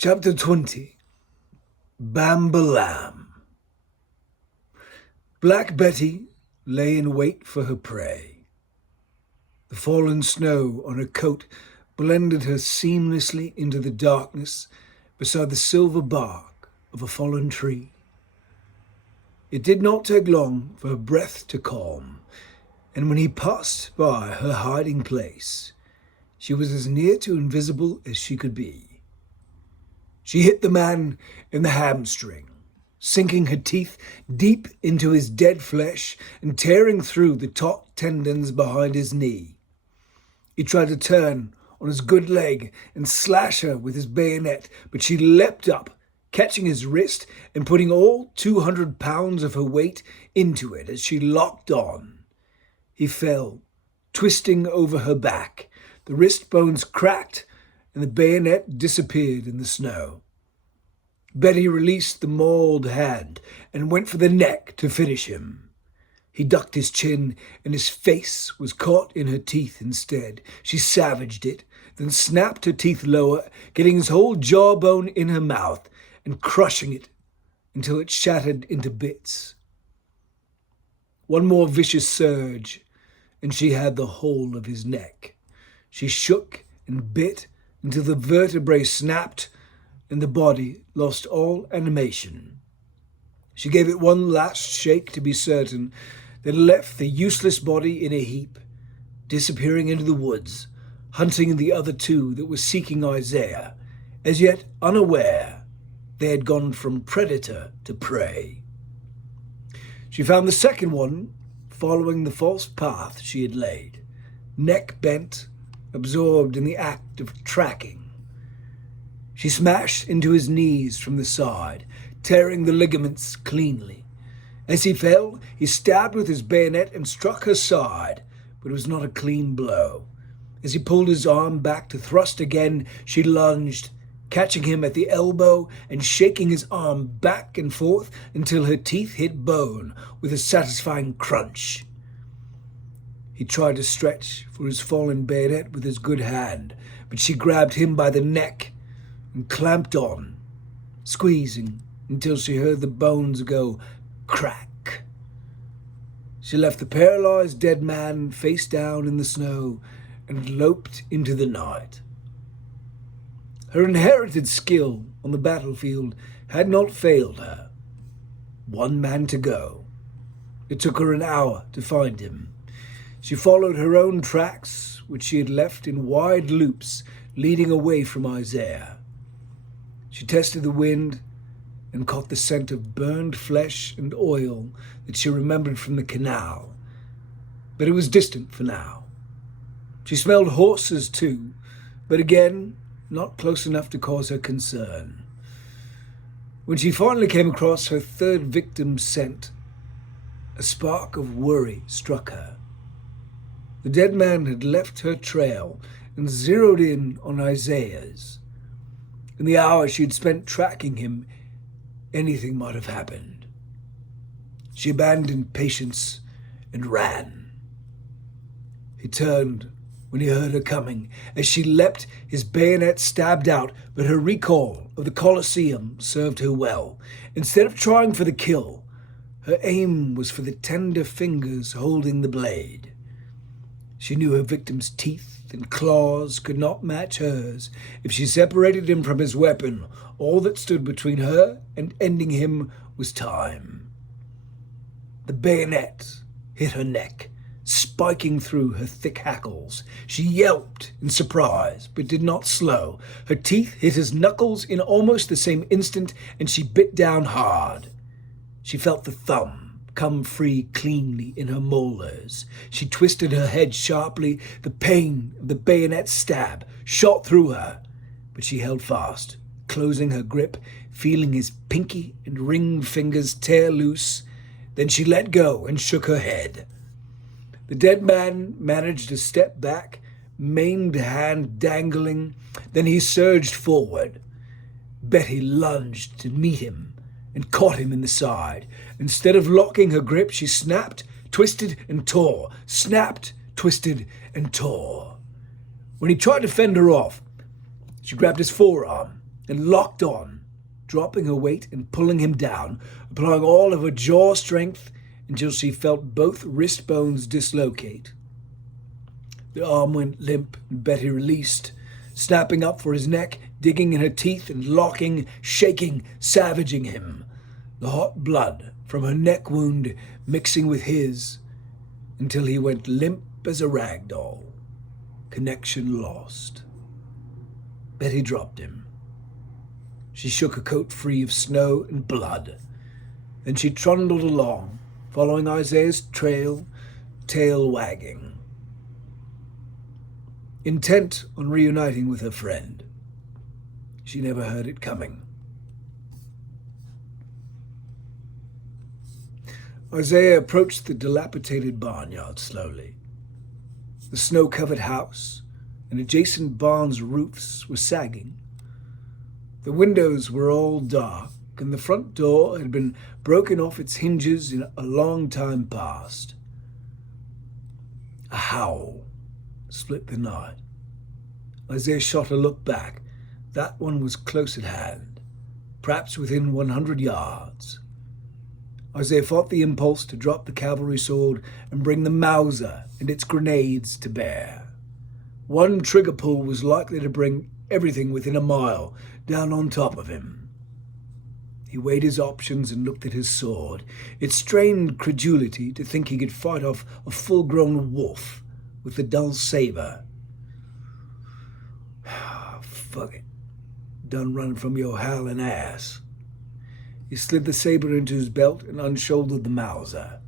Chapter 20. Bambalam. Black Betty lay in wait for her prey. The fallen snow on her coat blended her seamlessly into the darkness beside the silver bark of a fallen tree. It did not take long for her breath to calm, and when he passed by her hiding place, she was as near to invisible as she could be. She hit the man in the hamstring, sinking her teeth deep into his dead flesh and tearing through the taut tendons behind his knee. He tried to turn on his good leg and slash her with his bayonet, but she leapt up, catching his wrist and putting all 200 pounds of her weight into it as she locked on. He fell, twisting over her back. The wrist bones cracked and the bayonet disappeared in the snow. Betty released the mauled hand and went for the neck to finish him. He ducked his chin and his face was caught in her teeth instead. She savaged it, then snapped her teeth lower, getting his whole jawbone in her mouth and crushing it until it shattered into bits. One more vicious surge, and she had the whole of his neck. She shook and bit until the vertebrae snapped and the body lost all animation. She gave it one last shake to be certain, then left the useless body in a heap, disappearing into the woods, hunting the other two that were seeking Isaiah, as yet unaware they had gone from predator to prey. She found the second one following the false path she had laid, neck bent, absorbed in the act of tracking. She smashed into his knees from the side, tearing the ligaments cleanly. As he fell, he stabbed with his bayonet and struck her side, but it was not a clean blow. As he pulled his arm back to thrust again, she lunged, catching him at the elbow and shaking his arm back and forth until her teeth hit bone with a satisfying crunch. He tried to stretch for his fallen bayonet with his good hand, but she grabbed him by the neck and clamped on, squeezing until she heard the bones go crack. She left the paralyzed dead man face down in the snow and loped into the night. Her inherited skill on the battlefield had not failed her. One man to go. It took her an hour to find him. She followed her own tracks, which she had left in wide loops leading away from Isaiah. She tested the wind and caught the scent of burned flesh and oil that she remembered from the canal, but it was distant for now. She smelled horses too, but again, not close enough to cause her concern. When she finally came across her third victim's scent, a spark of worry struck her. The dead man had left her trail and zeroed in on Isaiah's. In the hour she had spent tracking him, anything might have happened. She abandoned patience and ran. He turned when he heard her coming. As she leapt, his bayonet stabbed out, but her recall of the Colosseum served her well. Instead of trying for the kill, her aim was for the tender fingers holding the blade. She knew her victim's teeth and claws could not match hers. If she separated him from his weapon, all that stood between her and ending him was time. The bayonet hit her neck, spiking through her thick hackles. She yelped in surprise, but did not slow. Her teeth hit his knuckles in almost the same instant, and she bit down hard. She felt the thumb come free cleanly in her molars. She twisted her head sharply. The pain of the bayonet stab shot through her, but she held fast, closing her grip, feeling his pinky and ring fingers tear loose. Then she let go and shook her head. The dead man managed to step back, maimed hand dangling. Then he surged forward. Betty lunged to meet him and caught him in the side. Instead of locking her grip, she snapped, twisted, and tore. Snapped, twisted, and tore. When he tried to fend her off, she grabbed his forearm and locked on, dropping her weight and pulling him down, applying all of her jaw strength until she felt both wrist bones dislocate. The arm went limp and Betty released, snapping up for his neck, digging in her teeth and locking, shaking, savaging him. The hot blood from her neck wound mixing with his until he went limp as a rag doll. Connection lost. Betty dropped him. She shook her coat free of snow and blood. Then she trundled along, following Isaiah's trail, tail wagging, intent on reuniting with her friend. She never heard it coming. Isaiah approached the dilapidated barnyard slowly. The snow-covered house and adjacent barns' roofs were sagging. The windows were all dark, and the front door had been broken off its hinges in a long time past. A howl split the night. Isaiah shot a look back. That one was close at hand, perhaps within 100 yards. Isaiah fought the impulse to drop the cavalry sword and bring the Mauser and its grenades to bear. One trigger pull was likely to bring everything within a mile down on top of him. He weighed his options and looked at his sword. It strained credulity to think he could fight off a full-grown wolf with the dull saber. Fuck it. Done running from your howling ass. He slid the saber into his belt and unshouldered the Mauser.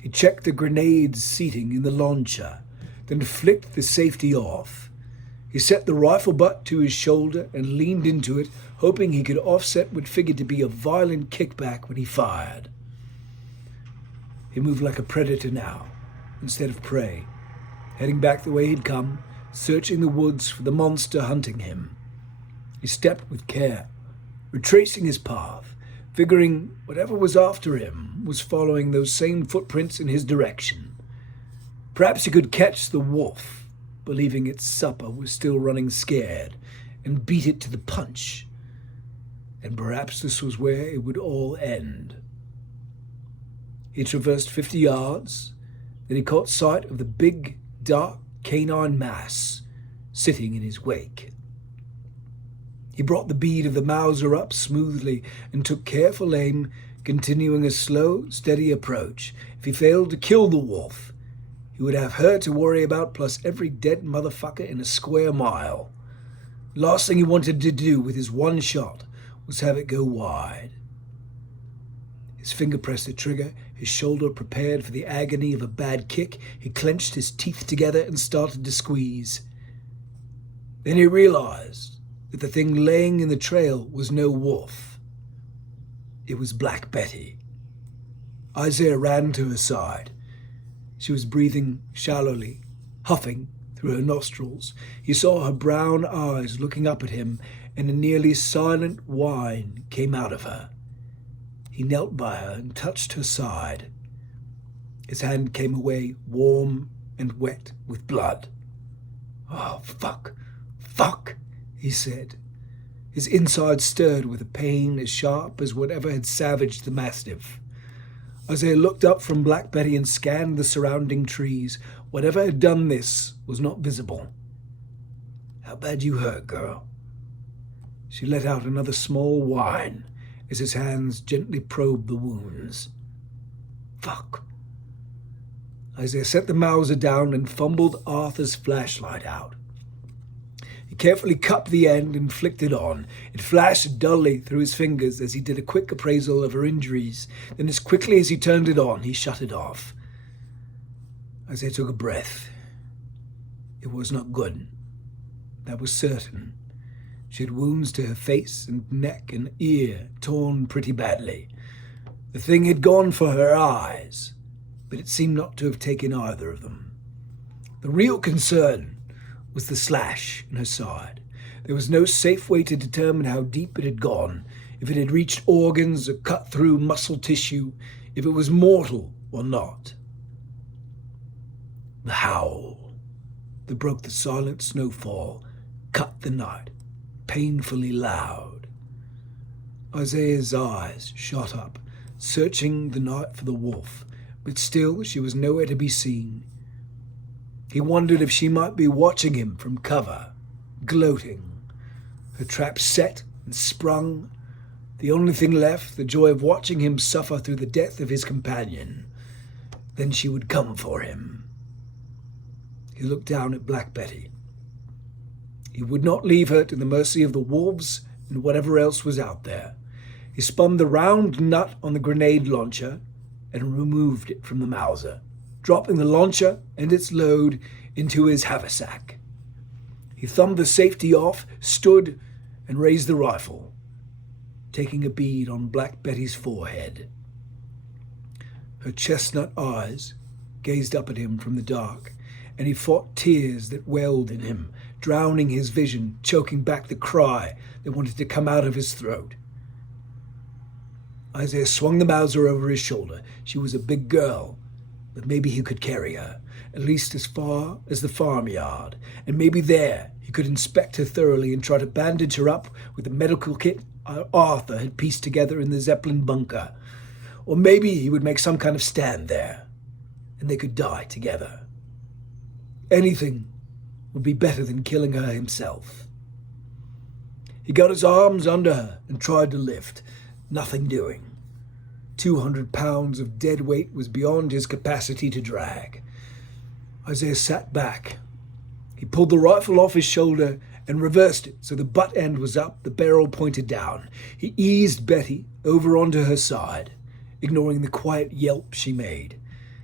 He checked the grenade's seating in the launcher, then flicked the safety off. He set the rifle butt to his shoulder and leaned into it, hoping he could offset what figured to be a violent kickback when he fired. He moved like a predator now, instead of prey, heading back the way he'd come, searching the woods for the monster hunting him. He stepped with care, retracing his path, figuring whatever was after him was following those same footprints in his direction. Perhaps he could catch the wolf, believing its supper was still running scared, and beat it to the punch. And perhaps this was where it would all end. He traversed 50 yards, then he caught sight of the big, dark canine mass sitting in his wake. He brought the bead of the Mauser up smoothly and took careful aim, continuing a slow, steady approach. If he failed to kill the wolf, he would have her to worry about plus every dead motherfucker in a square mile. Last thing he wanted to do with his one shot was have it go wide. His finger pressed the trigger, his shoulder prepared for the agony of a bad kick. He clenched his teeth together and started to squeeze. Then he realized that the thing laying in the trail was no wolf. It was Black Betty. Isaiah ran to her side. She was breathing shallowly, huffing through her nostrils. He saw her brown eyes looking up at him, and a nearly silent whine came out of her. He knelt by her and touched her side. His hand came away warm and wet with blood. "Oh, fuck, he said. His inside stirred with a pain as sharp as whatever had savaged the mastiff. Isaiah looked up from Black Betty and scanned the surrounding trees. Whatever had done this was not visible. "How bad you hurt, girl?" She let out another small whine as his hands gently probed the wounds. "Fuck." Isaiah set the Mauser down and fumbled Arthur's flashlight out. He carefully cupped the end and flicked it on. It flashed dully through his fingers as he did a quick appraisal of her injuries. Then as quickly as he turned it on, he shut it off. Isaiah took a breath. It was not good. That was certain. She had wounds to her face and neck and ear, torn pretty badly. The thing had gone for her eyes, but it seemed not to have taken either of them. The real concern was the slash in her side. There was no safe way to determine how deep it had gone, if it had reached organs or cut through muscle tissue, if it was mortal or not. The howl that broke the silent snowfall cut the night. painfully loud. Isaiah's eyes shot up, searching the night for the wolf, but still she was nowhere to be seen. He wondered if she might be watching him from cover, gloating. Her trap set and sprung, the only thing left, the joy of watching him suffer through the death of his companion. Then she would come for him. He looked down at Black Betty. He would not leave her to the mercy of the wolves and whatever else was out there. He spun the round nut on the grenade launcher and removed it from the Mauser, dropping the launcher and its load into his haversack. He thumbed the safety off, stood, and raised the rifle, taking a bead on Black Betty's forehead. Her chestnut eyes gazed up at him from the dark, and he fought tears that welled in him, drowning his vision, choking back the cry that wanted to come out of his throat. Isaiah swung the Mauser over his shoulder. She was a big girl, but maybe he could carry her, at least as far as the farmyard, and maybe there he could inspect her thoroughly and try to bandage her up with the medical kit Arthur had pieced together in the Zeppelin bunker. Or maybe he would make some kind of stand there, and they could die together. Anything would be better than killing her himself. He got his arms under her and tried to lift, nothing doing. 200 pounds of dead weight was beyond his capacity to drag. Isaiah sat back. He pulled the rifle off his shoulder and reversed it so the butt end was up, the barrel pointed down. He eased Betty over onto her side, ignoring the quiet yelp she made.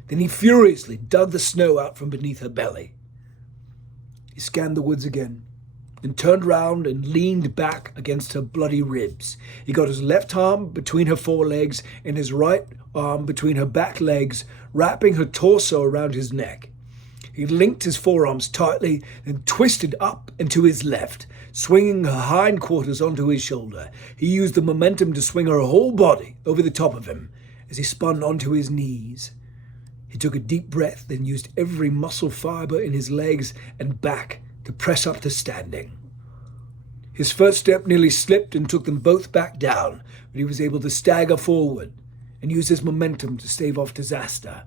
Then he furiously dug the snow out from beneath her belly. He scanned the woods again, then turned round and leaned back against her bloody ribs. He got his left arm between her forelegs and his right arm between her back legs, wrapping her torso around his neck. He linked his forearms tightly, then twisted up and to his left, swinging her hindquarters onto his shoulder. He used the momentum to swing her whole body over the top of him as he spun onto his knees. He took a deep breath, then used every muscle fiber in his legs and back to press up to standing. His first step nearly slipped and took them both back down, but he was able to stagger forward and use his momentum to stave off disaster.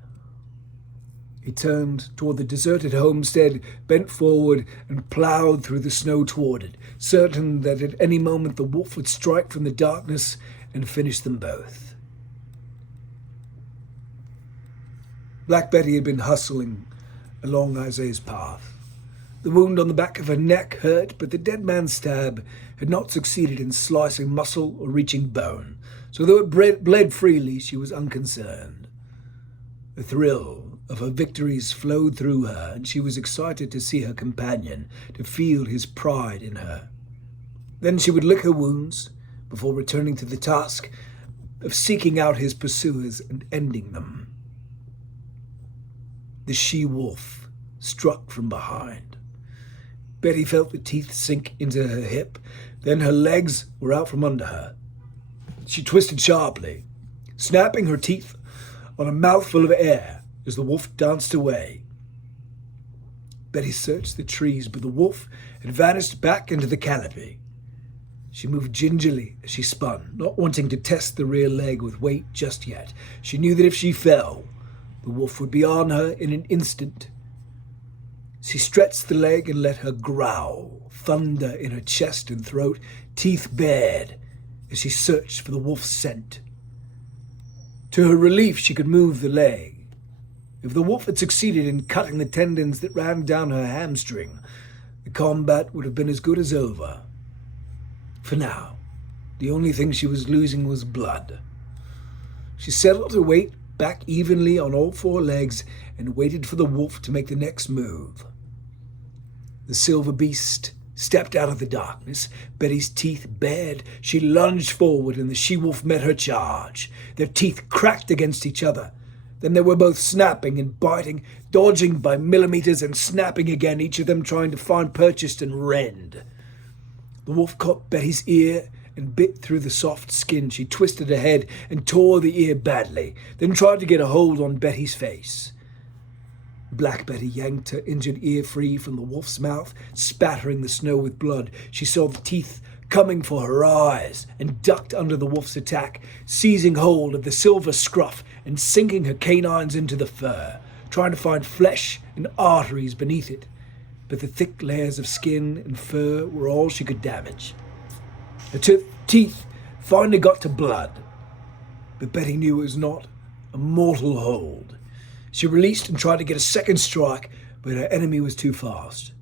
He turned toward the deserted homestead, bent forward, and plowed through the snow toward it, certain that at any moment the wolf would strike from the darkness and finish them both. Black Betty had been hustling along Isaiah's path. The wound on the back of her neck hurt, but the dead man's stab had not succeeded in slicing muscle or reaching bone, so though it bled freely, she was unconcerned. The thrill of her victories flowed through her, and she was excited to see her companion, to feel his pride in her. Then she would lick her wounds before returning to the task of seeking out his pursuers and ending them. The she-wolf struck from behind. Betty felt the teeth sink into her hip, then her legs were out from under her. She twisted sharply, snapping her teeth on a mouthful of air as the wolf danced away. Betty searched the trees, but the wolf had vanished back into the canopy. She moved gingerly as she spun, not wanting to test the rear leg with weight just yet. She knew that if she fell, the wolf would be on her in an instant. She stretched the leg and let her growl thunder in her chest and throat, teeth bared, as she searched for the wolf's scent. To her relief, she could move the leg. If the wolf had succeeded in cutting the tendons that ran down her hamstring, the combat would have been as good as over. For now, the only thing she was losing was blood. She settled her weight back evenly on all four legs and waited for the wolf to make the next move. The silver beast stepped out of the darkness, Betty's teeth bared. She lunged forward and the she-wolf met her charge. Their teeth cracked against each other. Then they were both snapping and biting, dodging by millimeters and snapping again, each of them trying to find purchase and rend. The wolf caught Betty's ear and bit through the soft skin. She twisted her head and tore the ear badly, then tried to get a hold on Betty's face. Black Betty yanked her injured ear free from the wolf's mouth, spattering the snow with blood. She saw the teeth coming for her eyes and ducked under the wolf's attack, seizing hold of the silver scruff and sinking her canines into the fur, trying to find flesh and arteries beneath it. But the thick layers of skin and fur were all she could damage. Her teeth finally got to blood, but Betty knew it was not a mortal hold. She released and tried to get a second strike, but her enemy was too fast,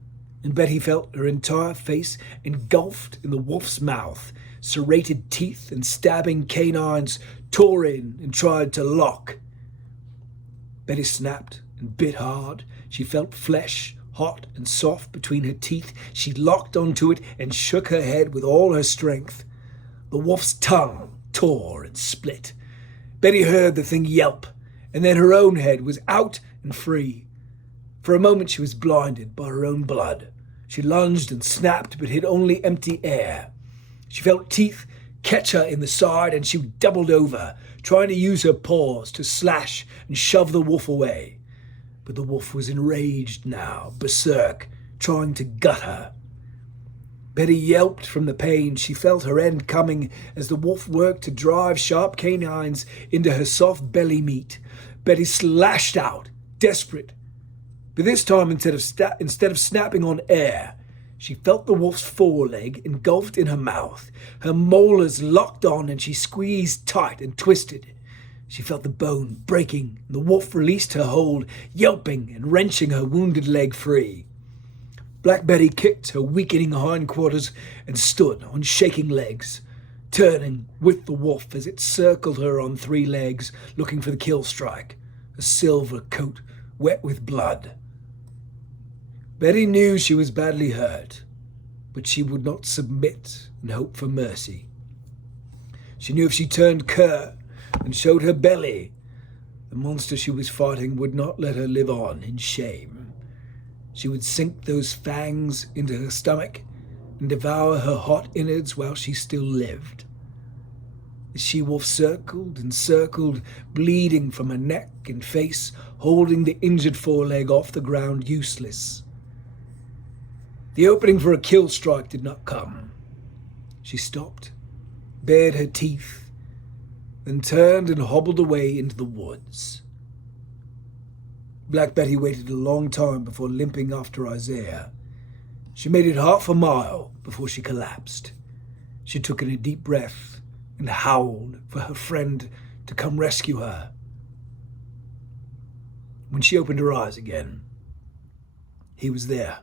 and Betty felt her entire face engulfed in the wolf's mouth. Serrated teeth and stabbing canines tore in and tried to lock. Betty snapped and bit hard. She felt flesh, hot and soft between her teeth. She locked onto it and shook her head with all her strength. The wolf's tongue tore and split. Betty heard the thing yelp, and then her own head was out and free. For a moment she was blinded by her own blood. She lunged and snapped, but hit only empty air. She felt teeth catch her in the side, and she doubled over, trying to use her paws to slash and shove the wolf away. But the wolf was enraged now, berserk, trying to gut her. Betty yelped from the pain. She felt her end coming as the wolf worked to drive sharp canines into her soft belly meat. Betty slashed out, desperate. But this time, instead of snapping on air, she felt the wolf's foreleg engulfed in her mouth. Her molars locked on and she squeezed tight and twisted. She felt the bone breaking, and the wolf released her hold, yelping and wrenching her wounded leg free. Black Betty kicked her weakening hindquarters and stood on shaking legs, turning with the wolf as it circled her on three legs, looking for the kill strike, a silver coat wet with blood. Betty knew she was badly hurt, but she would not submit and hope for mercy. She knew if she turned cur and showed her belly, the monster she was fighting would not let her live on in shame. She would sink those fangs into her stomach and devour her hot innards while she still lived. The she-wolf circled and circled, bleeding from her neck and face, holding the injured foreleg off the ground useless. The opening for a kill strike did not come. She stopped, bared her teeth, then turned and hobbled away into the woods. Black Betty waited a long time before limping after Isaiah. She made it half a mile before she collapsed. She took in a deep breath and howled for her friend to come rescue her. When she opened her eyes again, he was there.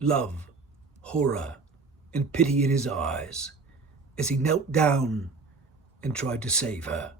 Love, horror, and pity in his eyes as he knelt down and tried to save her.